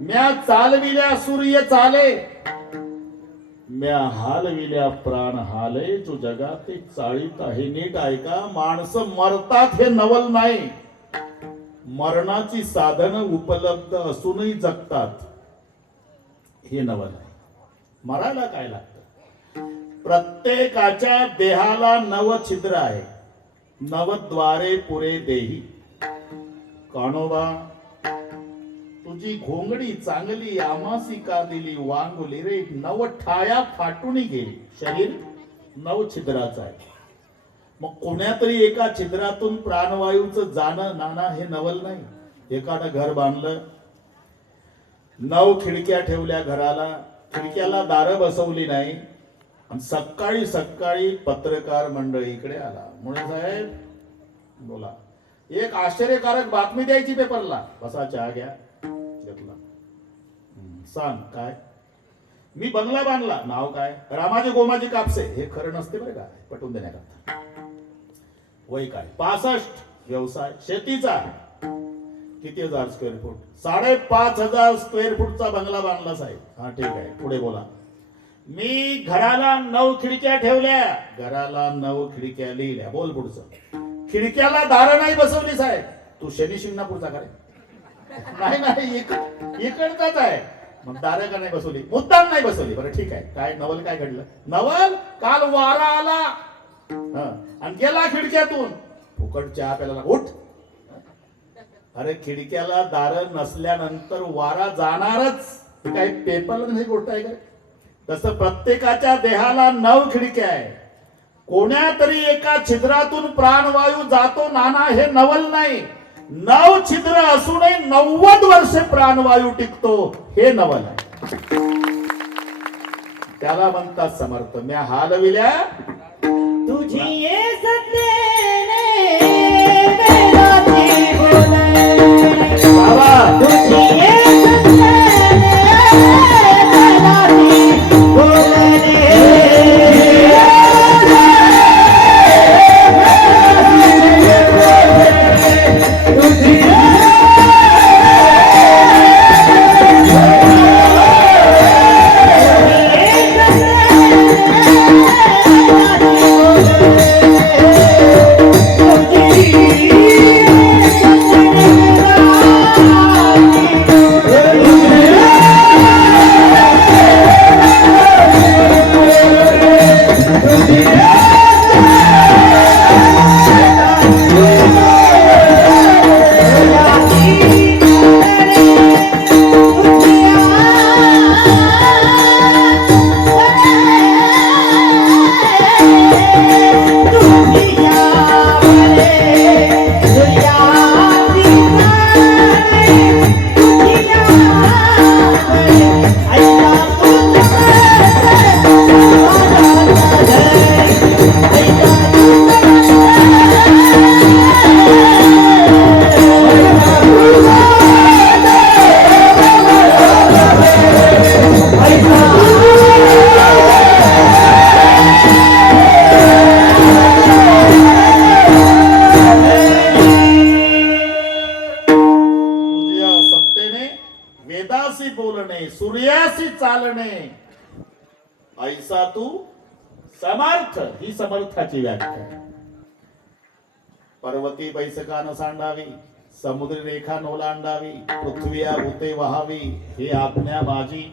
म्या चालविल्या सूर्य चाले, म्या हालविल्या प्राण हाले, जो जगात चाळीत आहे. नीट ऐका, माणसं मरतात हे नवल नाही, मरणाची साधनं उपलब्ध असूनही जगतात हे नवल आहे. मरायला काय लागतं? प्रत्येकाच्या देहाला नव छिद्र आहे, नवद्वारे पुरे देही. कानोबा तुझी घोंगडी चांगली, आमासी का दिली वांगुली रे. नव ठाया फाटून गेली, शरीर नव छिद्राचं आहे. मग कोण्यातरी एका छिद्रातून प्राणवायूचं जाणं नाना हे नवल नाही. एखादं घर बांधलं, 9 खिडक्या ठेवल्या घराला, खिडक्याला दारं बसवली नाही, आणि सकाळी सकाळी पत्रकार मंडळी इकडे आला. मुळे साहेब बोला, एक आश्चर्यकारक बातमी द्यायची पेपरला. बसा, चहा घ्या. घेतला. सांग काय? मी बंगला बांधला. नाव काय? रामाजी गोमाजी कापसे. हे खरं नसते बरं का, पटवून देण्याकरता. वय काय? 65. व्यवसाय शेतीचा. किती हजार स्क्वेअर फूट? 5,500 स्क्वेअर फूटचा बंगला बांधला साहेब. हा ठीक आहे, पुढे बोला. मी घराला 9 खिडक्या ठेवल्या. घराला 9 खिडक्या लिहिल्या. बोल पुढचं. खिडक्याला दारं नाही बसवली साहेब. तू शनी शिंगणापूरचा का रे? नाही, इकडचाच आहे. मग दारं का नाही बसवली? मुद्दाम नाही बसवली. बरं ठीक आहे, काय नवल काय घडलं? नवल, काल वारा आला आणि गेला खिडक्यातून. फुकट चहा प्यायला उठ. अरे खिडक्याला दारं नसल्यानंतर वारा जाणारच. हे काही पेपरला नाही गोष्ट आहे का? तसं प्रत्येकाच्या देहाला 9 खिडक्या आहे. कोण्यातरी एका छिद्रातून प्राणवायू जातो नाना हे नवल नाही. 9 छिद्र असूनही 90 वर्षे प्राणवायू टिकतो हे नवल आहे. त्याला म्हणतात समर्थ. म्या हालविल्या तुझी ये सत्तेने मेराची बोले, बाबा तुझी ये सत्तेने मेराची बोले. वेदासी बोलणे, सूर्यासी चालणे, ऐसा तू समर्थ. ही समर्थाची व्याख्या आहे. पर्वती बैसकान सांडावी, समुद्री रेखा नोलांडावी, पृथ्वीया भूते वहावी, हे आज्ञा माझी.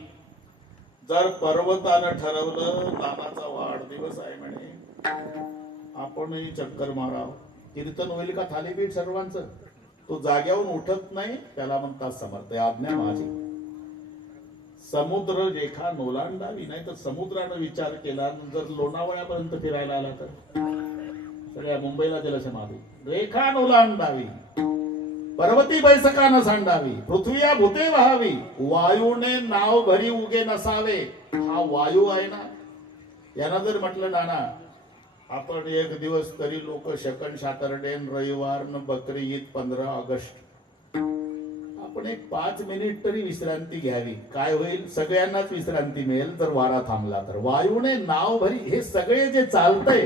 जर पर्वतानं ठरवलं नानाचा वाढदिवस आहे म्हणे, आपणही चक्कर माराव, कीर्तन होईल का थालीपीठ सर्वांचं? तो जाग्यावरून उठत नाही, त्याला म्हणतात समर्थ. आज्ञा माझी. समुद्र रेखा नोलांडावी, नाही तर समुद्रानं विचार केला, जर लोणावळ्यापर्यंत फिरायला आला तर सगळ्या मुंबईला दिलं माधू. रेखा नोलांडावी, पर्वती बैसकानं सांडावी, पृथ्वीया भूते वहावी, वायूने नाव भरी उगे नसावे. हा वायू आहे ना, यानं जर म्हटलं नाना आपण एक दिवस तरी लोक शकन सॅटरडे रविवार न बकरी ईद 15 ऑगस्ट आपण एक 5 मिनिट तरी विश्रांती घ्यावी. काय होईल? सगळ्यांनाच विश्रांती मिळेल जर वारा थांबला तर. वायूने नाव भरी, हे सगळे जे चालतंय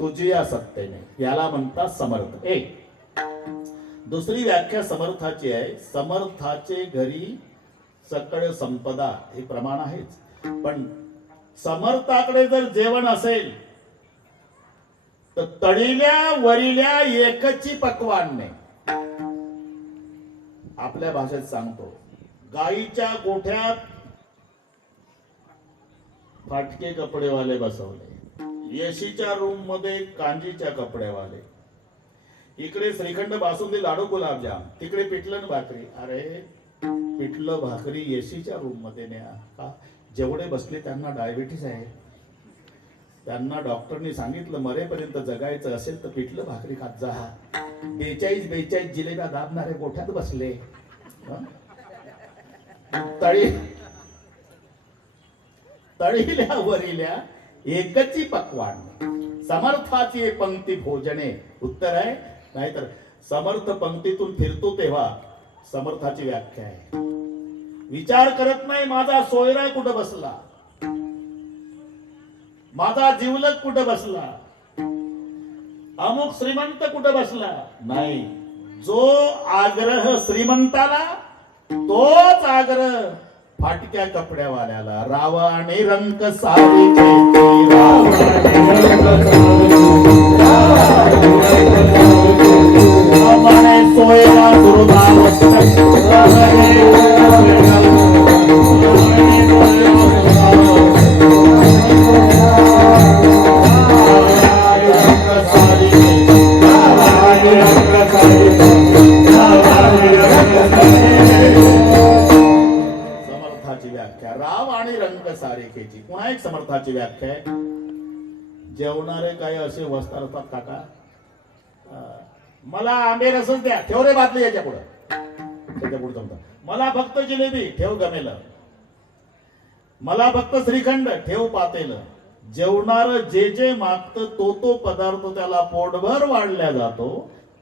तुझी या सत्तेने, याला म्हणतात समर्थ. एक दुसरी व्याख्या समर्थाची आहे. समर्थाचे घरी सकळ संपदा हे प्रमाण आहेच, पण समर्थाकडे जर जेवण असेल तर तळील्या वरिल्या एकची पक्वान नाही. आपल्या भाषेत सांगतो, गाईच्या गोठ्यात फाटके कपडेवाले बसवले, येशीच्या रूम मध्ये कांजीच्या कपडेवाले, इकडे श्रीखंड बासुंदी लाडू गुलाबजाम, तिकडे पिठलं भाकरी. अरे पिठलं भाकरी येशीच्या रूम मध्ये न्या का? जेवढे बसले त्यांना डायबिटीस आहे, त्यांना डॉक्टरनी सांगितलं मरेपर्यंत जगायचं असेल तर पिठलं भाकरी खात जा. 42 जिलेब्या दाबणारे गोठ्यात बसले. हं? तळील्या वरिल्या एकची पक्वान, समर्थाची पंक्ती भोजने. उत्तर आहे, नाहीतर समर्थ पंक्तीतून फिरतो तेव्हा समर्थाची व्याख्या आहे. विचार करत नाही माझा सोयरा कुठं बसला, माझा जिवलक कुठं बसला, अमुक श्रीमंत कुठं बसला. नाही, जो आग्रह श्रीमंताला तोच आग्रह फाटक्या कपड्यावाल्याला. राव आणि रंग सारीचे सोयरा समर्थाची व्याख्या राव आणि रंग सारिकेची. पुन्हा एक समर्थाची व्याख्या आहे. जेवणारे काही असे वस्त्र असतात काका, मला आंबे रसच द्या, ठेव रे बातली याच्या पुढे, त्याच्या पुढे जमतं. मला फक्त जिलेबी, ठेव गमेल. मला फक्त श्रीखंड, ठेव पातेल. जेवणार जे जे मागतं तो पदार्थ त्याला पोटभर वाढल्या जातो,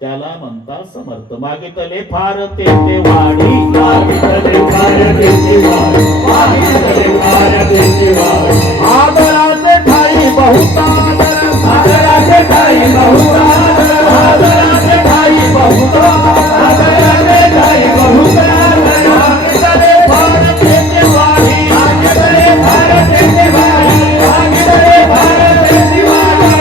त्याला म्हणतात समर्थ. मागितले फार ते वाढी, मागितले फार ते वाढी, मागितले फार ते वाढी. आदराचे ठाई बहुता, आदराचे ठाई बहुता, आदराचे ठाई बहुता, आदराचे ठाई बहुता. मागितले फार ते वाढी, मागितले फार ते वाढी, मागितले फार ते वाढी.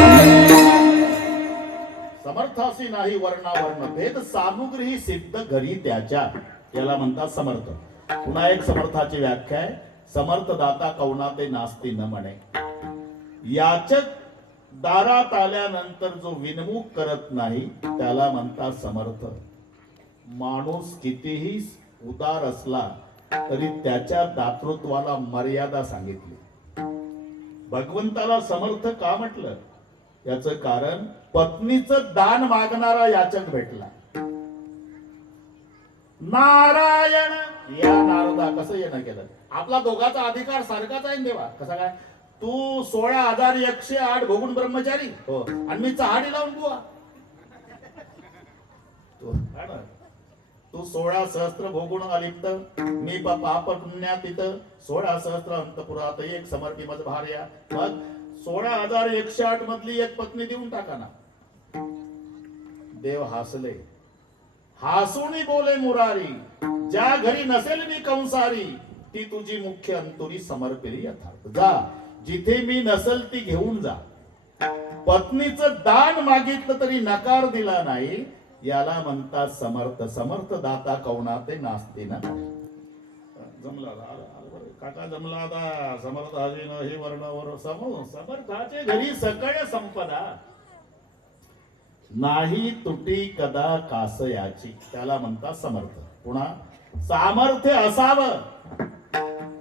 समर्थासी नाही वर्णावर्ण भेद, सामुग्री सिद्ध घरी त्याच्या, याला म्हणतात समर्थ. पुन्हा एक समर्थाची व्याख्या आहे. समर्थ दाता कवनाते नास्ती न म्हणे. याचक दारात आल्यानंतर जो विनमुख करत नाही त्याला म्हणतात समर्थ. माणूस कितीही उदार असला तरी त्याच्या दातृत्वाला मर्यादा सांगितली. भगवंताला समर्थ का म्हटलं? याचं कारण पत्नीचं दान मागणारा याचक भेटला. नारायण या नारदा कसं येणं केलं? आपला दोघाचा अधिकार सारखाच आहे देवा. कसा काय? तू 16,108 भोगून ब्रह्मचारी हो, आणि मी चहाडी लावून बुवा. तू 16 सहस्त्र भोगून अलिप्त, मी पाप पुण्यातीत 16 सहस्त्र अंतपुरात एक समर्पी मज भार्या. मग 16,108 मधली एक पत्नी देऊन टाका ना. देव हसले. हसून बोले मुरारी, ज्या घरी नसेल मी कंसारी, ती तुझी मुख्य अंतुरी समर्पिली यथार्थ. जा जिथे मी नसल ती घेऊन जा. पत्नीचं दान मागितलं तरी नकार दिला नाही, याला म्हणतात समर्थ. समर्थ दाता कवनाते नास्ते ना. जमला काका, जमला आता. समर्थ हजीन हे वर्णावर समर्थाचे घरी सकळ संपदा, नाही तुटी कदा कास याची, त्याला म्हणतात समर्थ. पुन्हा सामर्थ्य असावं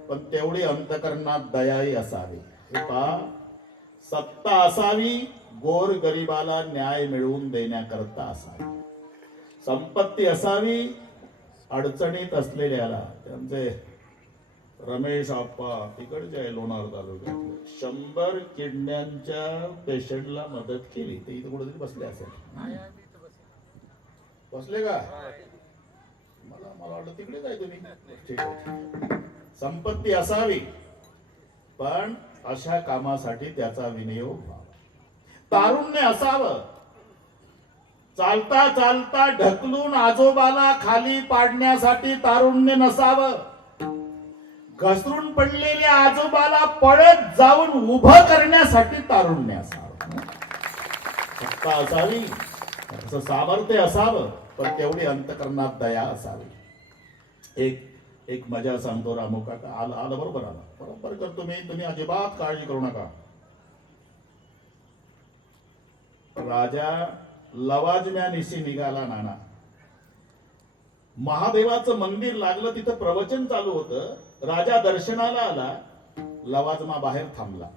पण तेवढी अंतकरणात दयाही असावी. सत्ता असावी, गोर गरिबाला न्याय मिळवून देण्याकरता असावी. संपत्ती असावी, अडचणीत असलेल्याला. त्यांचे रमेश आप्पा तिकडचे आहे लोणार तालुक्यात, 100 किडण्यांच्या पेशंटला मदत केली. ते इथे कुठेतरी बसले असेल. बसले का? मला वाटलं तिकडेच आहे तुम्ही. ठीक आहे. संपत्ती असावी पण अशा कामासाठी त्याचा विनियोग व्हावा. तारुण्य असावं, चालता चालता ढकलून आजोबाला खाली पाडण्यासाठी तारुण्य नसावं. घसरून पडलेल्या आजोबाला पळत जाऊन उभं करण्यासाठी तारुण्य असावं, सत्ता असावी, असं सामर्थ्य असावं, पण तेवढी अंतकरणात दया असावी. एक मजा सांगतो. रामू काका आलं बरोबर आलं, बरोबर करतो मी, तुम्ही अजिबात काळजी करू नका. राजा लवाजम्यानिशी निघाला नाना. महादेवाचं मंदिर लागलं, तिथं प्रवचन चालू होतं. राजा दर्शनाला आला, लवाजमा बाहेर थांबला.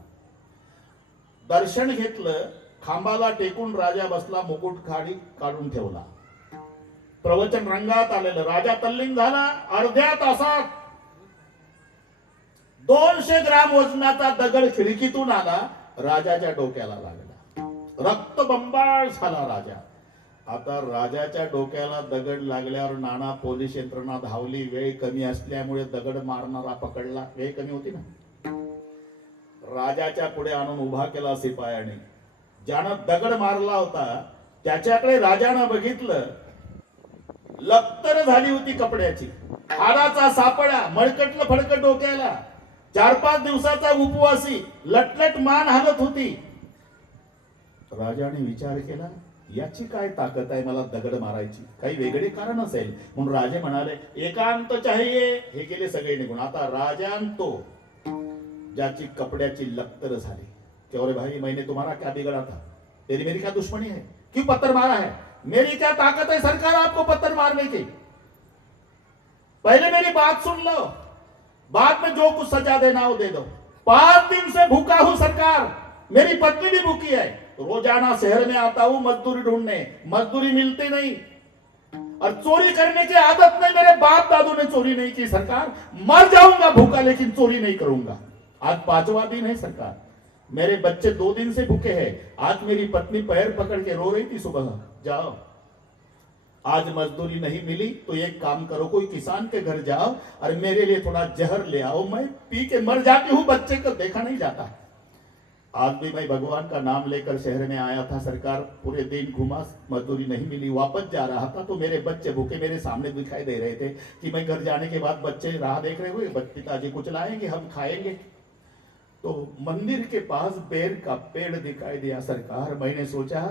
दर्शन घेतलं, खांबाला टेकून राजा बसला, मुकुट खाडी काढून ठेवला. प्रवचन रंगात आलेलं. राजा तल्लीन झाला. अर्ध्या तासात 200 ग्राम वजनाचा दगड खिडकीतून आला, राजाच्या डोक्याला लागला. रक्तबंबाळ झाला राजा. आता राजाच्या डोक्याला दगड लागल्यावर नाना पोलीस यंत्रणा धावली. वेळ कमी असल्यामुळे दगड मारणारा पकडला. वेळ कमी होती ना. राजाच्या पुढे आणून उभा केला शिपायाने. ज्यानं दगड मारला होता त्याच्याकडे राजानं बघितलं. लक्तर झाली होती कपड्याची, हाडाचा सापळा, मळकटलं फडकट डोक्याला, 4-5 दिवसाचा उपवासी, लटलट मान हालत होती. राजाने विचार केला, याची काय ताकद आहे मला दगड मारायची, काही वेगळे कारण असेल. म्हणून राजे म्हणाले, एकांत चाहिए. हे गेले सगळे निघून. आता राजांतो ज्याची कपड्याची लक्तर झाली, क्यों भाई मैंने तुम्हारा क्या बिगड़ा था, तेरी मेरी क्या दुश्मनी है, क्यों पत्थर मारा है, मेरी क्या ताकत है सरकार आपको पत्थर मारने की, पहले मेरी बात सुन लो, बाद में जो कुछ सजा देना हो दे दो. 5 दिन से भूखा हूं सरकार, मेरी पत्नी भी भूखी है, रोजाना शहर में आता हूं मजदूरी ढूंढने, मजदूरी मिलती नहीं, और चोरी करने की आदत नहीं, मेरे बाप दादू ने चोरी नहीं की सरकार, मर जाऊंगा भूखा लेकिन चोरी नहीं करूंगा. आज 5वां दिन है सरकार, मेरे बच्चे 2 दिन से भूखे हैं, आज मेरी पत्नी पैर पकड़ के रो रही थी सुबह, जाओ आज मजदूरी नहीं मिली तो एक काम करो, कोई किसान के घर जाओ और मेरे लिए थोड़ा जहर ले आओ, मैं पी के मर जाती हूं, बच्चे को देखा नहीं जाता. आज भी मैं भगवान का नाम लेकर शहर में आया था सरकार, पूरे दिन घुमा, मजदूरी नहीं मिली, वापस जा रहा था तो मेरे बच्चे भूखे मेरे सामने दिखाई दे रहे थे कि मैं घर जाने के बाद बच्चे राह देख रहे हुए, पिताजी कुछ लाएंगे हम खाएंगे. तो मंदिर के पास बेर का पेड़ दिखाई दिया सरकार. मैंने सोचा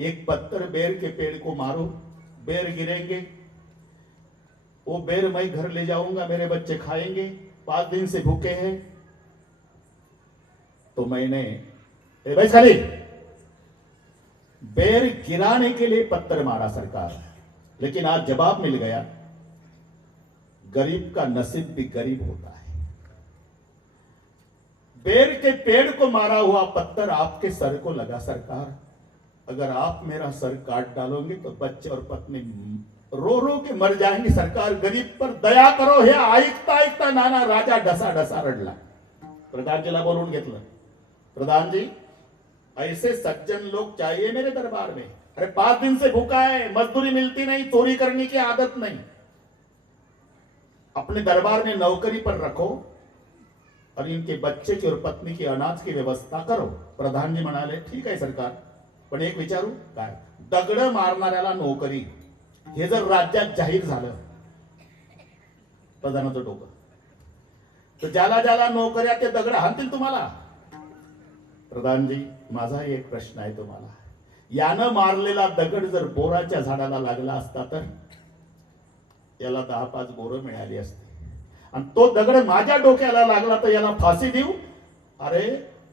एक पत्थर बेर के पेड़ को मारो, बेर गिरेंगे, वो बेर मैं घर ले जाऊंगा, मेरे बच्चे खाएंगे, 5 दिन से भूखे हैं. तो मैंने भाई खाली बेर गिराने के लिए पत्थर मारा सरकार. लेकिन आज जवाब मिल गया, गरीब का नसीब भी गरीब होता है. बेर के पेड़ को मारा हुआ पत्थर आपके सर को लगा सरकार, अगर आप मेरा सर काट डालोगे तो बच्चे और पत्नी रो रो के मर जाएंगे सरकार, गरीब पर दया करो. हे ऐकता ऐकता नाना राजा ढसा ढसा रडला. प्रधानजीला बोलून घेतलं. प्रधान जी, ऐसे सज्जन लोग चाहिए मेरे दरबार में. अरे 5 दिन से भूखा है, मजदूरी मिलती नहीं, चोरी करने की आदत नहीं, अपने दरबार में नौकरी पर रखो और इनके बच्चे की और पत्नी की अनाज की व्यवस्था करो. प्रधान जी म्हणाले, ठीक आहे सरकार, पण एक विचारू, काय दगड मारणाऱ्याला नोकरी, हे जर राज्यात जाहीर झालं, प्रधानाचं डोकं, तर ज्याला ज्याला नोकऱ्या ते दगड हाणतील तुम्हाला. प्रधानजी, माझा एक प्रश्न आहे तुम्हाला, यानं मारलेला दगड जर बोराच्या झाडाला लागला असता तर याला 10-5 बोरं मिळाली असती, आणि तो दगड माझ्या डोक्याला लागला तर याला फाशी देऊ. अरे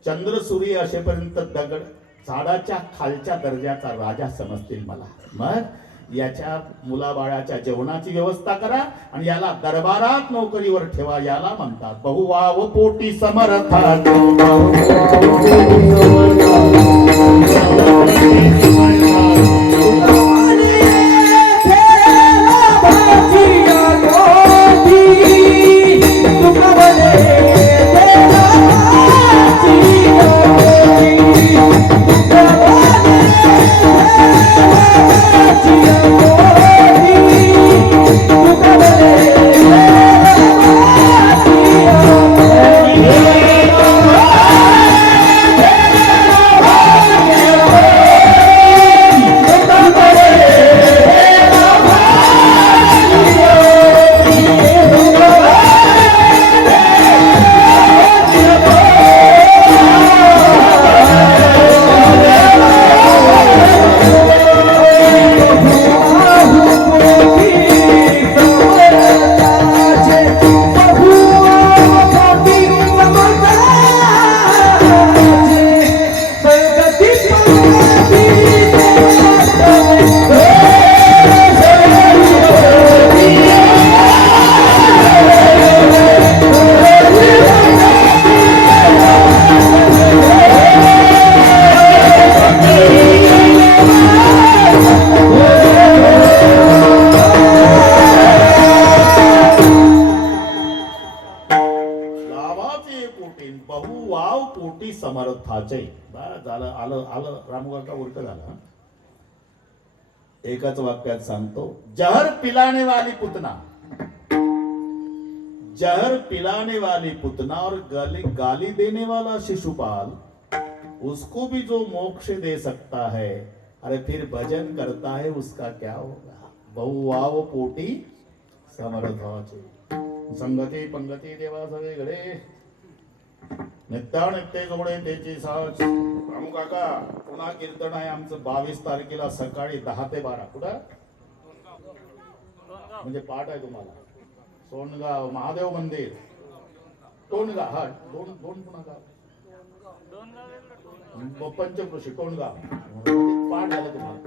चंद्र सूर्य असेपर्यंत दगड झाडाच्या खालच्या दर्जाचा राजा समजतील मला. मग याच्या मुलाबाळाच्या जेवणाची व्यवस्था करा आणि याला दरबारात नोकरीवर ठेवा. याला म्हणतात बहुवाव पोटी समर्था. बहुवाव पोटी समर्थाचे. बा, झालं, आलं आलं रामकाका उलट झालं. एकच वाक्यात सांगतो, जहर पिलाने वाली पुतना, जहर पिलाने वाली पुतना और गाली देने वाला शिशुपाल, उसको भी जो मोक्ष दे सकता है, अरे फिर भजन करता है उसका क्या होगा. बहुवाव पोटी समर्थाचे. संगती पंगती देवा सगळीकडे, नित्यानित्य जोडे त्याची साच. रामू काका, पुन्हा कीर्तन आहे आमचं 22 तारखेला सकाळी 10 ते 12. कुठं म्हणजे पाठ आहे तुम्हाला? सोनगाव महादेव मंदिर, टोणगाव. हा, दोन पुन्हा गाव, पंचकृषी टोणगाव. पाठ झालं तुम्हाला.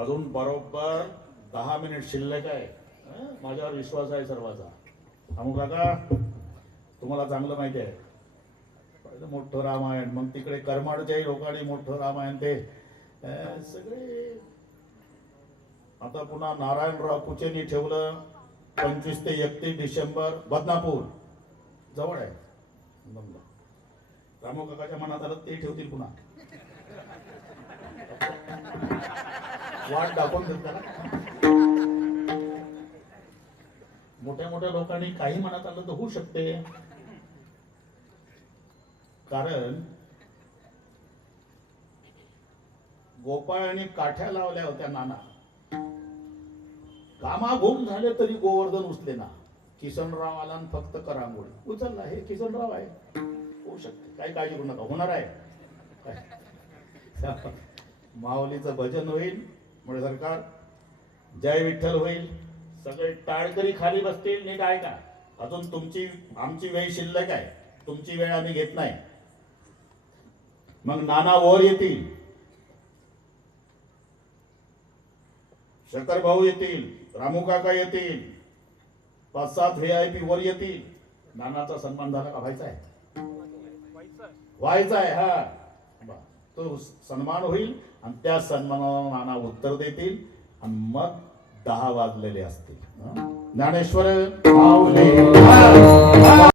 अजून बरोबर 10 मिनिट शिल्लक आहे. माझ्यावर विश्वास आहे सर्वांचा. रामू काका, तुम्हाला चांगलं माहिती आहे, पहिलं मोठं रामायण, मग तिकडे करमाडच्याही लोकांनी मोठं रामायण, ते सगळे. आता पुन्हा नारायणराव कुचेनी ठेवलं 25 ते 31 डिसेंबर, बदनापूर जवळ आहे. रामू काकाच्या मनात आलं ते ठेवतील पुन्हा. वाट दाखवून देत त्याला. मोठ्या मोठ्या लोकांनी काही मनात आलं तर होऊ शकते. कारण गोपाळाने काठ्या लावल्या होत्या नाना, कामाघूम झाले तरी गोवर्धन उचले ना. किसनराव आला आणि फक्त करांगोळी उचलला. हे किसनराव आहे, होऊ शकते, काही काळजी करू नका, होणार आहे. माऊलीचं भजन होईल, मुळे सरकार जय विठ्ठल होईल, सगळे टाळकरी खाली बसतील. नीट ऐका, अजून तुमची आमची वेळ शिल्लक आहे, तुमची वेळ आम्ही घेत नाही. मग नाना वर येतील, शंकर भाऊ येतील, रामू काका येतील, 5-7 VIP वर येतील. नानाचा सन्मान झाला का? व्हायचा आहे, व्हायचा आहे. हा, तो सन्मान होईल आणि त्या सन्मानाला नाना उत्तर देतील आणि मग 10 वाजलेले असतील. ज्ञानेश्वर माऊली